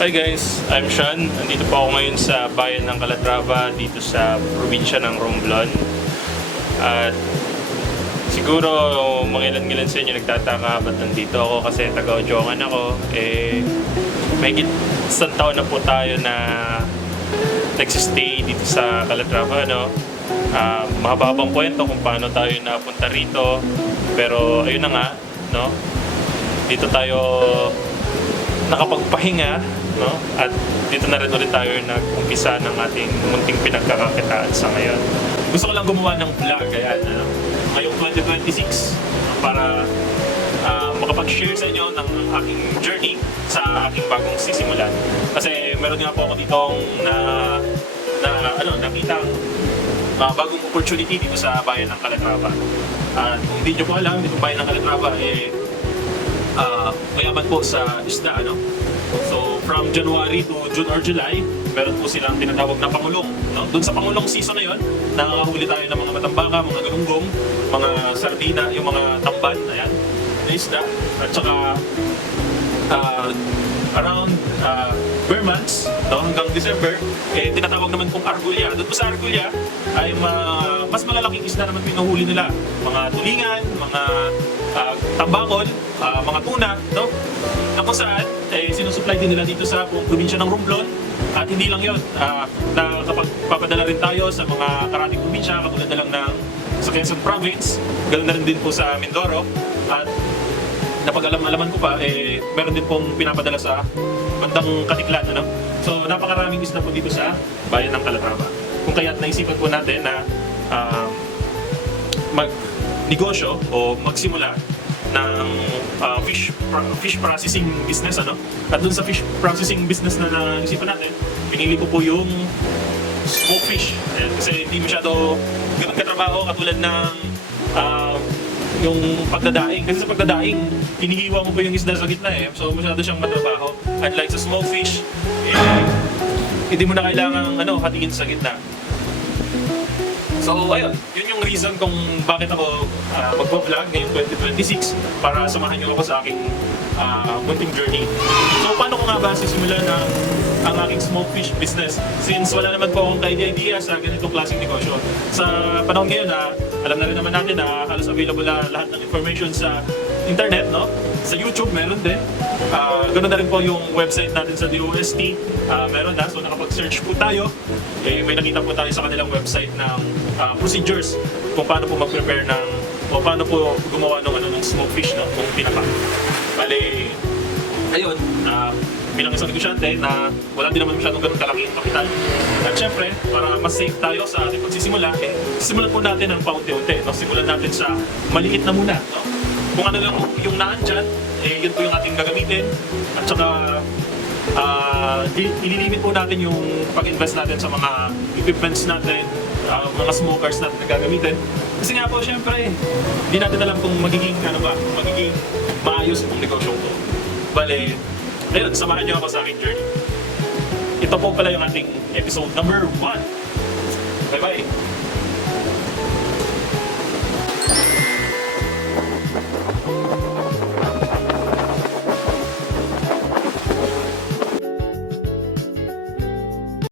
Hi guys, I'm Sean. Nandito po ako ngayon sa bayan ng Calatrava dito sa probinsya ng Romblon. At siguro mga ilan-ilan sa inyo nagtataka ba't nandito ako kasi taga-Ojongan ako. May isang taon na po tayo na nagsistay dito sa Calatrava, no? Mahababang kwento kung paano tayo napunta rito. Pero ayun na nga, no? Dito tayo nakapagpahinga, no? At dito na rin ulit tayo nag-umpisa ng ating munting pinagkakakitaan sa ngayon. Gusto ko lang gumawa ng vlog, ayan, ano? Ngayong 2026 para makapag-share sa inyo ng aking journey sa aking bagong sisimulan. Kasi meron nga po ako ditong nakitang bagong opportunity dito sa bayan ng Calatrava. At hindi nyo po alam, dito bayan ng Calatrava mayaman po sa isda, ano? So from January to June or July, meron po silang tinatawag na pangulong, no? Doon sa pangulong season na 'yon, nakakahuli tayo ng mga matambaka, mga galunggong, mga sardina, yung mga tamban, ayan, na isda. At saka around bare months, no, hanggang December, tinatawag naman pong argulya. Doon po sa argulya ay mas malalaking isda naman pinuhuli nila. Mga tulingan, mga tambakol, mga tuna, no? Na kung saan, sinusupply din nila dito sa probinsya ng Romblon. At hindi lang yun, nakapagpapadala rin tayo sa mga karating probinsya, katulad na lang ng sa Quezon Province, ganoon na rin din po sa Mindoro. At napag-alaman ko pa, meron din pong pinapadala sa bandang Katiklan, ano? So, napakaraming isda po dito sa bayan ng Calatrava. Kung kaya't naisipan po natin na mag-negosyo o magsimula ng fish processing business, ano? At dun sa fish processing business na naisipan natin, pinili ko po yung smoke fish. Kasi hindi masyado ganun katrabaho katulad ng yung pagdadaing. Kasi sa pagdadaing, hinihiwa mo po yung isda sa gitna, so masyado siyang matrabaho. Unlike sa smoke fish, hindi mo na kailangang hatiin sa gitna. So ayun, yun yung reason kung bakit ako magpa-vlog ngayong 2026 para samahan niyo ako sa aking munting journey. So paano ko nga ba sisimulan ang aking smoke fish business since wala naman po akong idea sa ganitong klaseng negosyo. Sa panahon ngayon alam na rin naman natin na halos available na lahat ng information sa internet, no? Sa YouTube meron din. Ganoon na rin po yung website natin sa DOST. Meron na, so nakapag-search po tayo. May nakita po tayo sa kanilang website ng procedures kung paano po mag-prepare o paano po gumawa ng smoke fish, no? Kung pinaka. Bale, ayun, bilang isang negosyante na wala din naman masyadong ganun kalaking kapital. At syempre, para mas safe tayo sa ating pagsisimula, simulan po natin ng paunti-unti, no? Simulan natin sa maliit na muna, no? Kung ano lang yung naandyan, yun po yung ating gagamitin. At saka, ililimit po natin yung pag-invest natin sa mga equipments natin, mga smokers natin na gagamitin. Kasi nga po, syempre, hindi natin alam kung magiging maayos itong negosyo ko. Bale, ayun, samahan niyo ako sa aking journey. Ito po pala yung ating episode number 1. Bye-bye!